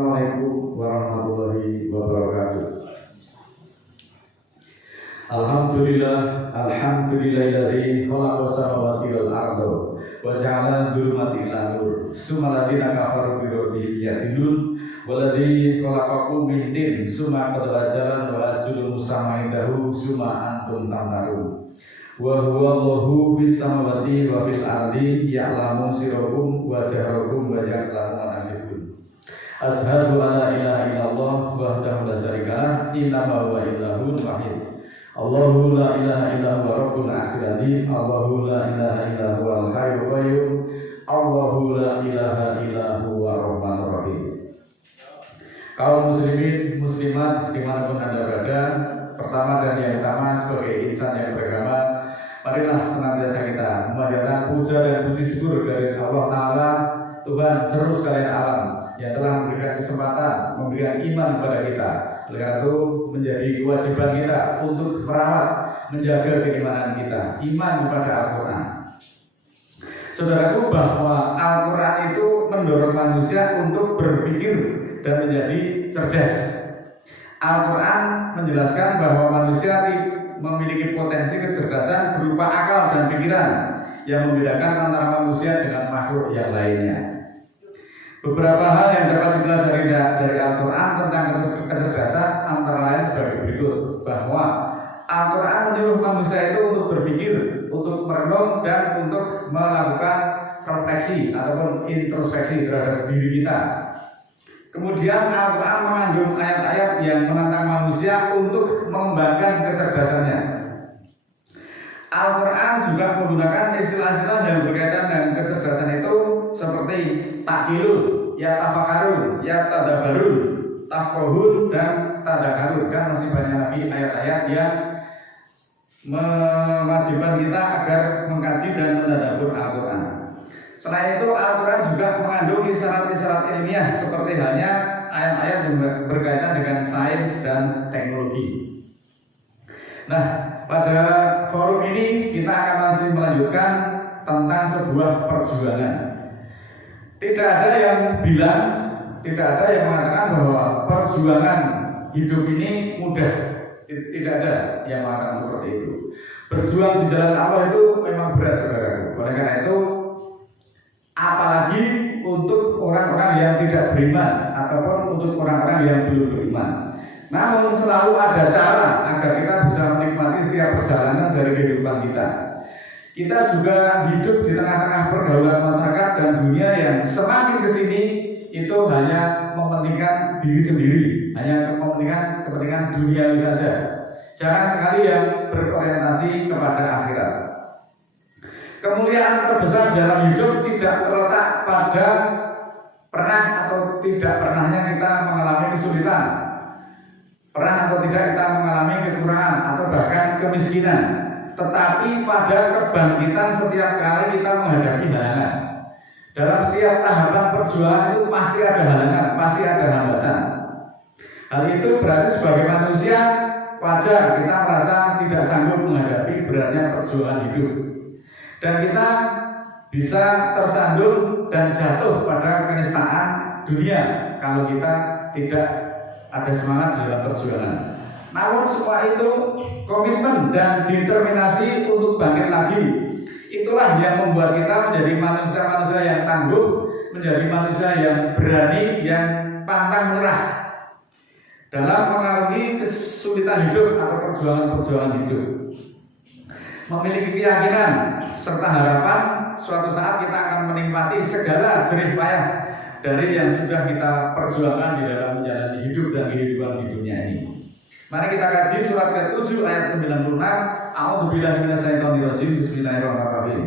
Assalamualaikum warahmatullahi wabarakatuh. Alhamdulillahilladzi khalaqas samawati wal arda wa ja'ala dzulumati ila nur. Summa alladziina kafaru bi rabbihim ya'dilun walladzi khalaqakum min tin summa qada ajalan wa ajalun musamma indahu summa antum tamtarun. Wa huwa Allahu bis samawati wa fil ardi ya'lamu sirrakum wa jahrakum wa ya'lamu ma tasifun. Asyhadu an la ilaha illallah wahdahu la syarika lah innama huwa ilahun wahid. Allahu la ilaha illa huwa rabbul arsyil azim. Allahu la ilaha illa huwal hayyul qayyum. Allahu la ilaha illa huwa rahmanur rahim. Kaum muslimin muslimat dimanapun Anda berada, pertama dan yang utama sebagai insan yang beragama, marilah senantiasa kita memanjatkan puja dan puji syukur dari Allah Ta'ala, Tuhan seluruh sekalian alam, yang telah memberikan kesempatan, memberikan iman kepada kita. Oleh karena itu menjadi kewajiban kita untuk merawat, menjaga keimanan kita, iman kepada Al-Quran. Saudaraku, bahwa Al-Quran itu mendorong manusia untuk berpikir dan menjadi cerdas. Al-Quran menjelaskan bahwa manusia memiliki potensi kecerdasan berupa akal dan pikiran yang membedakan antara manusia dengan makhluk yang lainnya. Beberapa hal yang dapat dipelajari dari Al-Quran tentang kecerdasan antara lain sebagai berikut, bahwa Al-Quran menyuruh manusia itu untuk berpikir, untuk merenung dan untuk melakukan refleksi ataupun introspeksi terhadap diri kita. Kemudian Al-Quran mengandung ayat-ayat yang menantang manusia untuk mengembangkan kecerdasannya. Al-Quran juga menggunakan istilah-istilah yang berkaitan dengan kecerdasan itu seperti takilun, yatafakarun, yatadabarun, tafkohun, dan tadakarun. Dan masih banyak lagi ayat-ayat yang mewajibkan kita agar mengkaji dan mentadabbur Al-Quran. Selain itu, Al-Quran juga mengandung isyarat-isyarat ilmiah seperti halnya ayat-ayat yang berkaitan dengan sains dan teknologi. Nah, pada forum ini kita akan masih melanjutkan tentang sebuah perjuangan. Tidak ada yang bilang, tidak ada yang mengatakan bahwa perjuangan hidup ini mudah. Tidak ada yang mengatakan seperti itu. Berjuang di jalan Allah itu memang berat, saudaraku. Oleh karena itu, apalagi untuk orang-orang yang tidak beriman ataupun untuk orang-orang yang belum beriman. Namun selalu ada cara agar kita bisa menikmati setiap perjalanan dari kehidupan kita. Kita juga hidup di tengah-tengah pergaulan masyarakat dan dunia yang semakin kesini itu hanya mementingkan diri sendiri, hanya mementingkan kepentingan duniawi saja. Jarang sekali yang berorientasi kepada akhirat. Kemuliaan terbesar dalam hidup tidak terletak pada pernah atau tidak pernahnya kita mengalami kesulitan, pernah atau tidak kita mengalami kekurangan atau bahkan kemiskinan, tetapi pada kebangkitan setiap kali kita menghadapi halangan. Dalam setiap tahapan perjuangan itu pasti ada halangan, pasti ada hambatan. Hal itu berarti sebagai manusia wajar kita merasa tidak sanggup menghadapi beratnya perjuangan hidup. Dan kita bisa tersandung dan jatuh pada kenistaan dunia kalau kita tidak ada semangat dalam perjuangan. Namun semua itu komitmen dan determinasi untuk bangkit lagi, itulah yang membuat kita menjadi manusia-manusia yang tangguh, menjadi manusia yang berani, yang pantang menyerah dalam mengalami kesulitan hidup atau perjuangan-perjuangan hidup. Memiliki keyakinan serta harapan suatu saat kita akan menikmati segala jerih payah dari yang sudah kita perjuangkan di dalam menjalani hidup dan kehidupan di dunia ini. Mari kita kaji surat ke-7 ayat 96. A'udzubillahi minasyaitonir rajim. Bismillahirrahmanirrahim.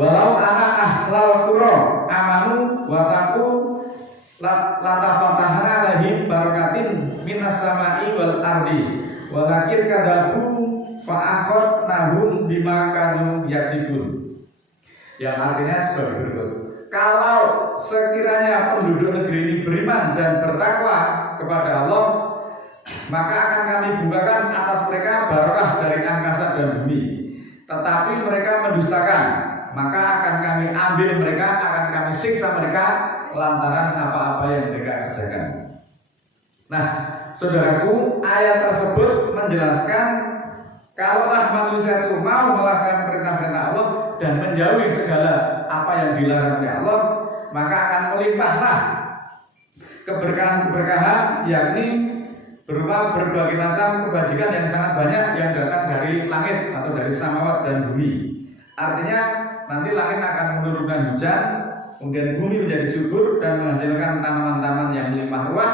Walau ana ahlal qura amanu wa taqu latafatahna alaihim barakatin minas sama'i wal ardi walakin kadabu fa'akhadnahum bima kanu yaksibun. Yang artinya sebagai berikut. Kalau sekiranya penduduk negeri ini beriman dan bertakwa kepada Allah, maka akan kami bukakan atas mereka barokah dari angkasa dan bumi. Tetapi mereka mendustakan, maka akan kami ambil mereka, akan kami siksa mereka lantaran apa-apa yang mereka kerjakan. Nah, saudaraku, ayat tersebut menjelaskan kalaulah manusia itu mau melaksanakan perintah-perintah Allah dan menjauhi segala apa yang dilarang oleh Allah, maka akan melimpahlah keberkahan-keberkahan, yakni berupa berbagai macam kebajikan yang sangat banyak yang datang dari langit atau dari samawat dan bumi. Artinya nanti langit akan menurunkan hujan, kemudian bumi menjadi subur dan menghasilkan tanaman-tanaman yang melimpah ruah,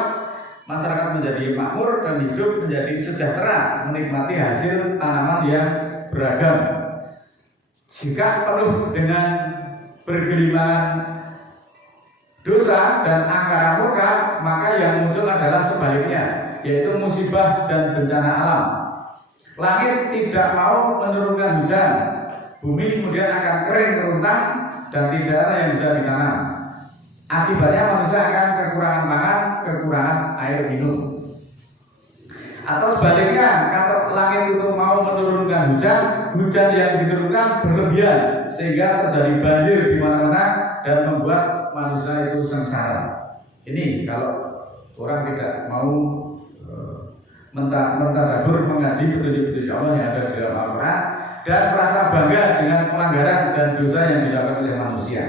masyarakat menjadi makmur dan hidup menjadi sejahtera menikmati hasil tanaman yang beragam. Jika penuh dengan bergelimangan dosa dan angkara murka, maka yang muncul adalah sebaliknya, yaitu musibah dan bencana alam. Langit tidak mau menurunkan hujan, bumi kemudian akan kering keruntang dan tidak ada yang bisa ditanam. Akibatnya manusia akan kekurangan pangan, kekurangan air minum. Atau sebaliknya, kalau langit itu mau menurunkan hujan, hujan yang diturunkan berlebihan sehingga terjadi banjir di mana-mana dan membuat manusia itu sengsara. Ini kalau orang tidak mau mentadabbur mengaji petunjuk-petunjuk Allah yang ada di dalam Al-Quran dan merasa bangga dengan pelanggaran dan dosa yang dilakukan oleh manusia.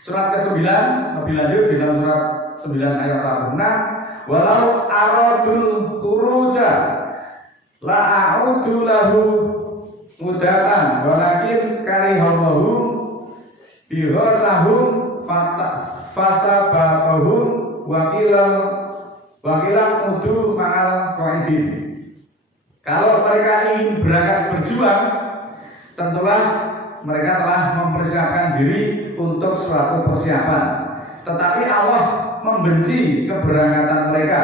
Surat ke-9 lebih lanjut di dalam surat 9 ayat 46, walau aradul khuruja la a'udu lahu mudatan walakin karihallahu bihasahum fasabaqahum wakilan mudu ma'al qaidin. Kalau mereka ingin berangkat berjuang, tentulah mereka telah mempersiapkan diri untuk suatu persiapan. Tetapi Allah membenci keberangkatan mereka,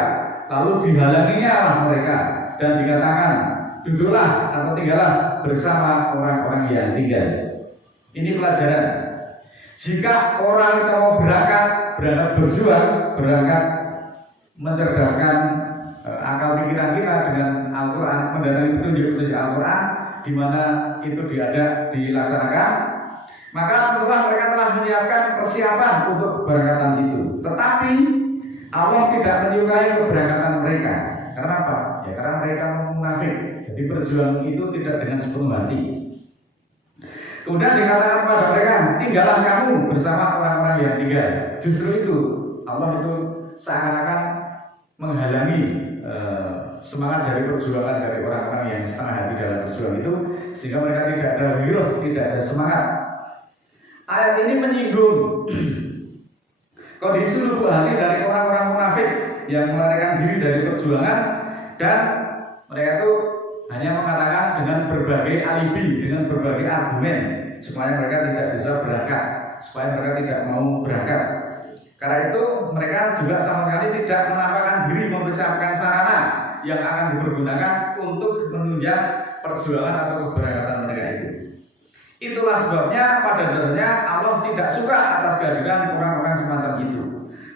lalu dihalanginya lah mereka dan dikatakan duduklah atau tinggallah bersama orang-orang yang tinggal. Ini pelajaran. Jika orang itu mau berangkat berjuang, berangkat mencerdaskan akal pikiran kita dengan Al-Quran, mendatangi petunjuk-petunjuk Al-Quran di mana itu dilaksanakan, maka tentulah mereka telah menyiapkan persiapan untuk keberangkatan itu. Tetapi Allah tidak menyukai keberangkatan mereka. Karena apa? Ya karena mereka munafik. Jadi berjuang itu tidak dengan sepenuh hati. Kemudian dikatakan kepada mereka, tinggallah kamu bersama orang-orang yang tinggal. Justru itu Allah itu seakan-akan menghalangi semangat dari perjuangan dari orang-orang yang setengah hati dalam berjuang itu, sehingga mereka tidak ada giroh, tidak ada semangat. Ayat ini menyinggung kondisi lubuk hati dari orang-orang munafik yang melarikan diri dari perjuangan, dan mereka itu hanya mengatakan dengan berbagai alibi, dengan berbagai argumen supaya mereka tidak bisa berangkat, supaya mereka tidak mau berangkat. Karena itu mereka juga sama sekali tidak menampakkan diri mempersiapkan sarana yang akan dipergunakan untuk menunjang perjuangan atau keberangkatan mereka itu. Itulah sebabnya pada dasarnya Allah tidak suka atas kehadiran orang-orang semacam itu.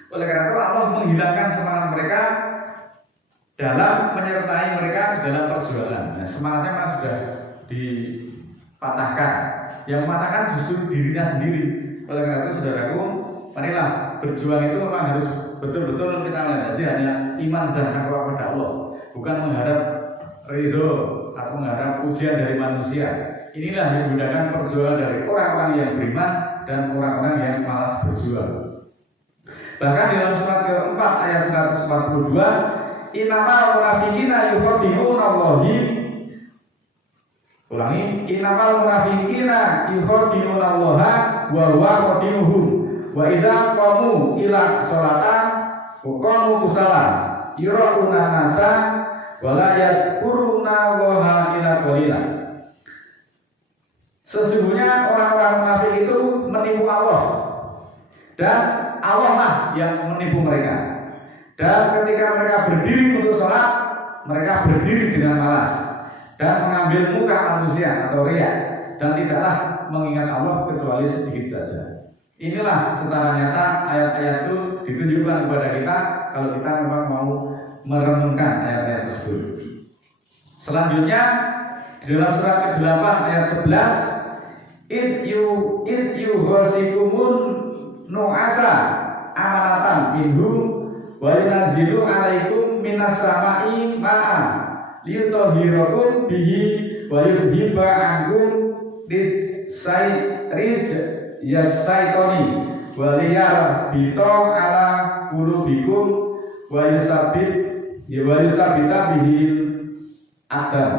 Oleh karena itu Allah menghilangkan semangat mereka dalam menyertai mereka di dalam perjuangan. Nah, semangatnya memang sudah dipatahkan. Yang mematahkan justru dirinya sendiri. Oleh karena itu saudaraku, marilah berjuang itu memang harus betul-betul kita landasi hanya iman dan takwa kepada Allah, bukan mengharap ridho atau mengharap pujian dari manusia. Inilah yang menggunakan perjuangan dari orang-orang yang beriman dan orang-orang yang malas berjuang. Bahkan di dalam surat ke-4 ayat 142, innamal munafiqina yukhadi'una Allahi. Ulangi, innamal munafiqina yukhadi'una Allaha wa huwa khadi'uhum. Wa idza qamu ila sholatan wa qamu kusala yura'una nasa wa la yadhkuruna Allaha illa qalila. Sesungguhnya orang-orang munafik itu menipu Allah, dan Allah lah yang menipu mereka. Dan ketika mereka berdiri untuk sholat, mereka berdiri dengan malas dan mengambil muka manusia atau riya, dan tidaklah mengingat Allah kecuali sedikit saja. Inilah secara nyata ayat-ayat itu ditunjukkan kepada kita kalau kita memang mau merenungkan ayat-ayat tersebut. Selanjutnya di dalam surat ke-8 ayat 11, Id yu ghasikumun nu'asa amanatan minhum wa yunazzilu 'alaikum minas sama'i ma'an liyutahhirakum bihi wa yudhiba 'ankum yasaitoni wa liyarbita 'ala qulubikum wa yusabita bihi adam.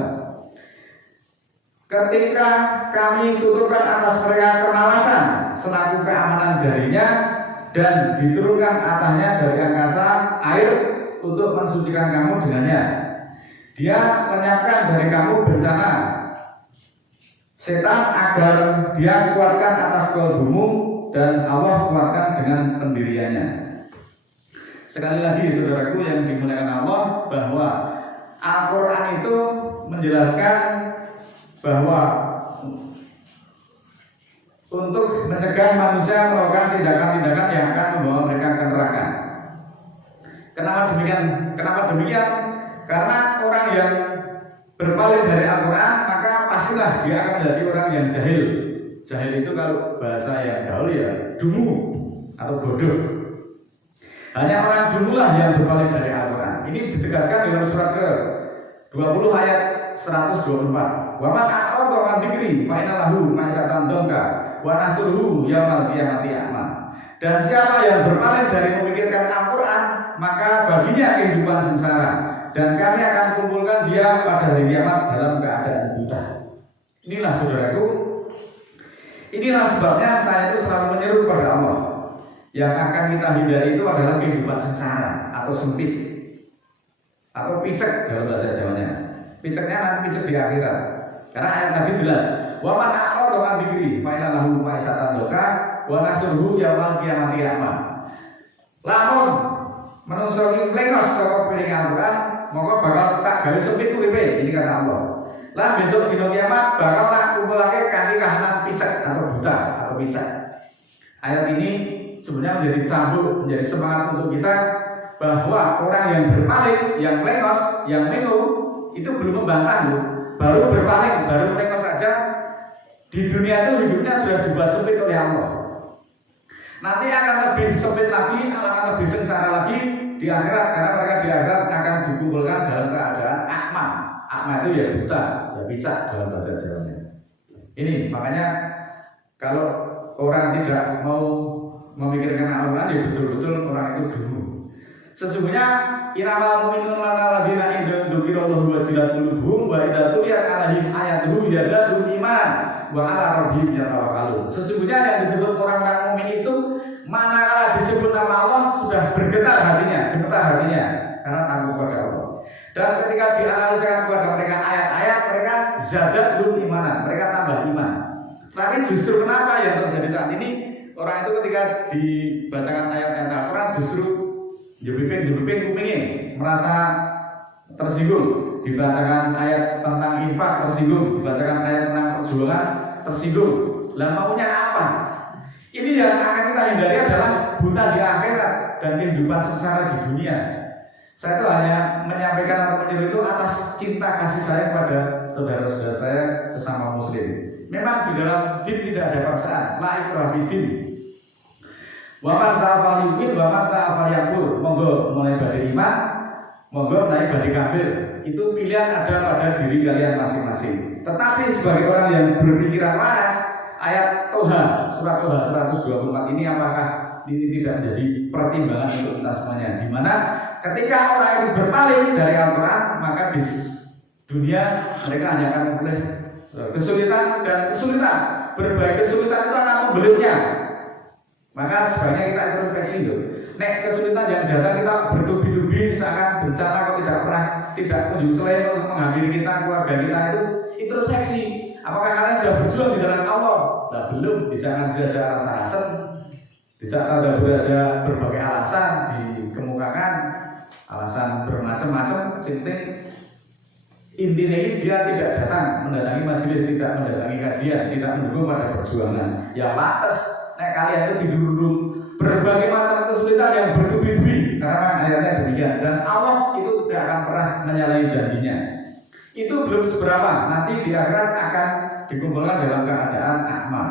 Ketika kami turunkan atas mereka kemalasan selaku keamanan darinya, dan diturunkan atasnya dari angkasa air untuk mensucikan kamu dengannya. Dia lenyapkan dari kamu bencana setan agar dia kuatkan atas kalbumu, dan Allah kuatkan dengan pendiriannya. Sekali lagi saudaraku yang dimuliakan Allah, bahwa Al-Quran itu menjelaskan bahwa untuk mencegah manusia melakukan tindakan-tindakan yang akan membawa mereka ke neraka. Kenapa demikian? Karena orang yang berpaling dari Al-Quran, maka pastilah dia akan menjadi orang yang jahil. Jahil itu kalau bahasa yang gaul ya dungu atau bodoh. Hanya orang dungulah yang berpaling dari Al-Quran. Ini ditegaskan dalam surat ke-20 ayat 124. Wa man a'rada 'an dzikri fa inna lahu ma'isatan dhanka wa nahsyuruhu yaumal qiyamati a'ma. Dan siapa yang berpaling dari memikirkan Al-Quran, maka baginya kehidupan sengsara, dan kami akan kumpulkan dia pada hari kiamat dalam keadaan buta. Inilah saudaraku, inilah sebabnya saya itu selalu menyeru kepada Allah. Yang akan kita hindari itu adalah kehidupan sengsara atau sempit atau picek dalam bahasa Jawanya. Piceknya nanti picek di akhirat. Karena ayat Nabi jelas, wa man a'rada 'an dzikri fa inna lahu ma'isatan dhanka wa nahsyuruhu yaumal qiyamati a'ma. Lamun menungso iki mlengos saka piring Al-Quran, mongko bakal tak gawe sempit uripe, ini kata Allah. Lah besok dina kiamat bakal tak kumpulake kanthi kahanan picek atau buta atau picek. Ayat ini sebenarnya menjadi cambuk, menjadi semangat untuk kita bahwa orang yang berpaling, yang mlengos, yang mengu itu belum membantah loh. Baru berpaling, baru mlengos saja di dunia itu hidupnya sudah dibuat sempit oleh Allah. Nanti akan lebih sempit lagi, akan lebih sengsara lagi di akhirat, karena mereka di akhirat akan dikumpulkan dalam keadaan akma. Akma itu ya buta, ya picak dalam bahasa Jawanya. Ini makanya kalau orang tidak mau memikirkan Al-Quran, ya betul-betul orang itu dulu. Sesungguhnya innamal mu'minuna alladzina idza dzukirallahu wajilat qulubuhum wa idza tuliyat 'alaihim ayatuhu yazadatuhum iman wa 'ala rabbihim yatawakkalun. Sesungguhnya yang disebut orang-orang mukmin itu manakala disebut nama Allah sudah bergetar hatinya, gemetar hatinya karena takut kepada Allah. Dan ketika dianalisakan kepada mereka ayat-ayat, mereka zadatuhum imanan, mereka tambah iman. Tapi justru kenapa yang terjadi saat ini, orang itu ketika dibacakan ayat-ayat Al-Quran justru jebiping kupingin, merasa tersinggung. Dibacakan ayat tentang infak tersinggung, dibacakan ayat tentang perjuangan tersinggung. Lah maunya apa? Ini yang akan kita hindari adalah buta di akhirat dan kehidupan sengsara di dunia. Saya itu hanya menyampaikan atau menyuruh itu atas cinta kasih saya kepada saudara-saudara saya sesama muslim. Memang di dalam din tidak ada paksaan, la ikraha fid. Wa man sa'al yu'min wa man sa'al yakfur. Monggo mulai badi iman, monggo naik badi kafir. Itu pilihan ada pada diri kalian masing-masing. Tetapi sebagai orang yang berpikiran waras, ayat Toha, surat Toha 124 ini apakah ini tidak menjadi pertimbangan untuk kita semuanya? Di mana ketika orang itu berpaling dari Al-Quran, maka di dunia mereka hanya akan memperoleh kesulitan dan kesulitan. Berbagai kesulitan itu akan membelitnya. Maka sebaiknya kita introspeksi itu. Nek kesulitan yang datang kita bertubi-tubi seakan bencana kok tidak kunjung selain untuk menghampiri kita, keluarga kita, itu introspeksi. Apakah kalian sudah berjuang di jalan Allah? Nah, belum. Jangan saja rasa-rasa, tidak ada berbagai alasan dikemukakan, alasan bermacam-macam. Intinya dia tidak datang mendatangi majelis, tidak mendatangi kajian, tidak mendukung pada perjuangan. Ya pantas. Nek kalian itu diduduk berbagai macam kesulitan yang bertubi-tubi, karena ayatnya demikian. Dan Allah itu tidak akan pernah menyalahi janjinya. Itu belum seberapa, nanti di akhirat akan dikumpulkan dalam keadaan akma.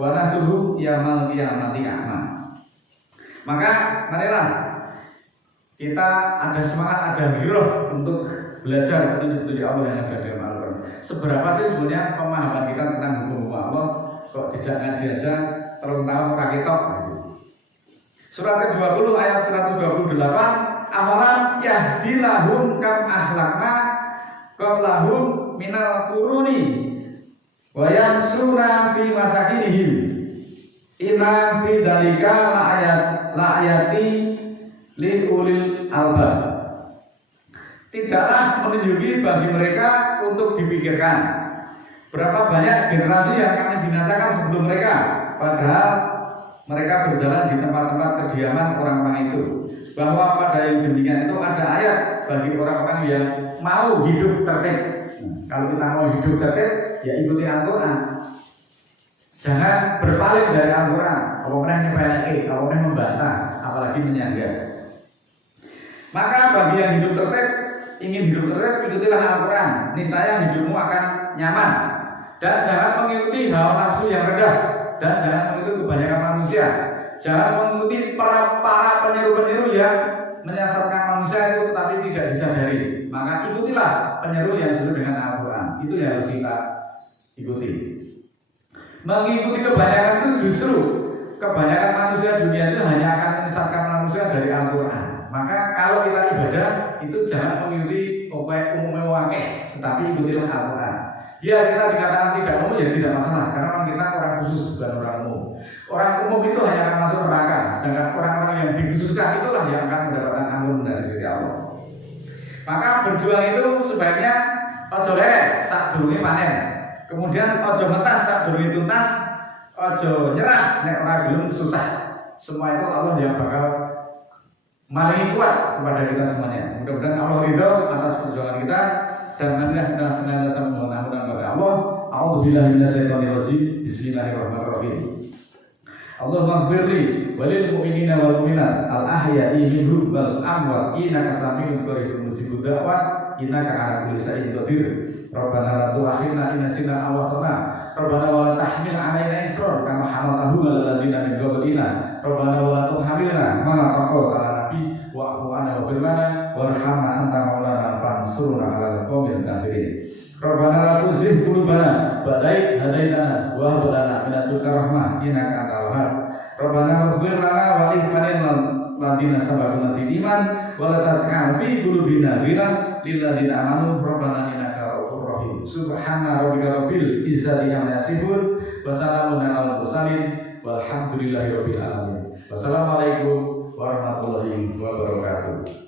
Wa nahsyuruhu yaumal qiyamati a'ma. Maka marilah kita ada semangat, ada giroh untuk belajar petunjuk-petunjuk Allah yang ada dalam Al-Quran. Seberapa sih sebenarnya pemahaman kita tentang hukum Allah? Kok dijak ngaji aja terus tahun ora ketok. Surat ke-20 ayat 128, awalan yahdilahum kam ahlakna qablahum minal quruni wa yamsuna fi masakinihim inna fi dzalika la'ayati li ulil albab. Tidaklah menunjuki bagi mereka untuk dipikirkan berapa banyak generasi yang kami binasakan sebelum mereka, padahal mereka berjalan di tempat-tempat kediaman orang-orang itu. Bahwa pada yang demikian itu ada ayat bagi orang-orang yang mau hidup tertib. Kalau kita mau hidup tertib, ya ikuti Al-Quran. Jangan berpaling dari Al-Quran. Apalagi nyepeleke, apalagi membantah, apalagi menyanggah. Maka bagi yang hidup tertib, ingin hidup tertib, ikutilah Al-Quran. Niscaya hidupmu akan nyaman. Dan jangan mengikuti hawa nafsu yang rendah, dan jangan mengikuti kebanyakan manusia. Jangan mengikuti para penyeru-penyeru yang menyesatkan manusia itu tetapi tidak disadari. Maka ikutilah penyeru yang sesuai dengan Al-Quran. Itu yang harus kita ikuti. Mengikuti kebanyakan itu justru kebanyakan manusia dunia itu hanya akan menyesatkan manusia dari Al-Quran. Maka kalau kita ibadah itu jangan mengikuti umumnya wakil, tetapi ikutilah Al-Quran. Ya kita dikatakan tidak umum ya tidak masalah, karena memang kita orang khusus bukan orang umum. Orang umum itu hanya akan masuk neraka, sedangkan orang-orang yang dikhususkan itulah yang akan mendapatkan ampun dari sisi Allah. Maka berjuang itu sebaiknya ojo lerek sak durunge panen. Kemudian ojo mentas sak durunge tuntas, ojo nyerah nek ora gelem susah. Semua itu Allah yang bakal maringi kuat kepada kita semuanya. Mudah-mudahan Allah ridho atas perjuangan kita dan marilah kita senantiasa memohon ampunan kepada Allah. A'udzubillahi minasyaitonirrajim. Bismillahirrahmanirrahim. Allahumma ighfirli walil mu'minina wal mu'minat al ahya'i minhum wal amwat innaka sami'un qaribun mujibud da'wat innaka 'ala kulli syai'in qadir. Rabbana la tu'akhidna in nasina aw akhtana. Rabbana wa la tahmil 'alaina isran kama hamaltahu 'alal ladzina min qablina. Rabbana wa la tuhamilna ma la taqul 'ala nabi wa'fu 'anna wa birlana warhamna anta maulana fansurna 'alal qaumil kafirin. Rabbana la tuzigh qulubana ba'da idh hadaitana wa hab lana min ladunka rahmah innaka antal wahhab. Rabbana ighfir lana wa li ikhwanina alladziina sabaquna bil iman wa la taj'al fi qulubina ghillan lil ladzina amanu rabbana innaka ra'ufur rahim. Subhana rabbika rabbil izzati amma yasifun wa salamun 'alal mursalin walhamdulillahi rabbil alamin. Wassalamualaikum warahmatullahi wabarakatuh.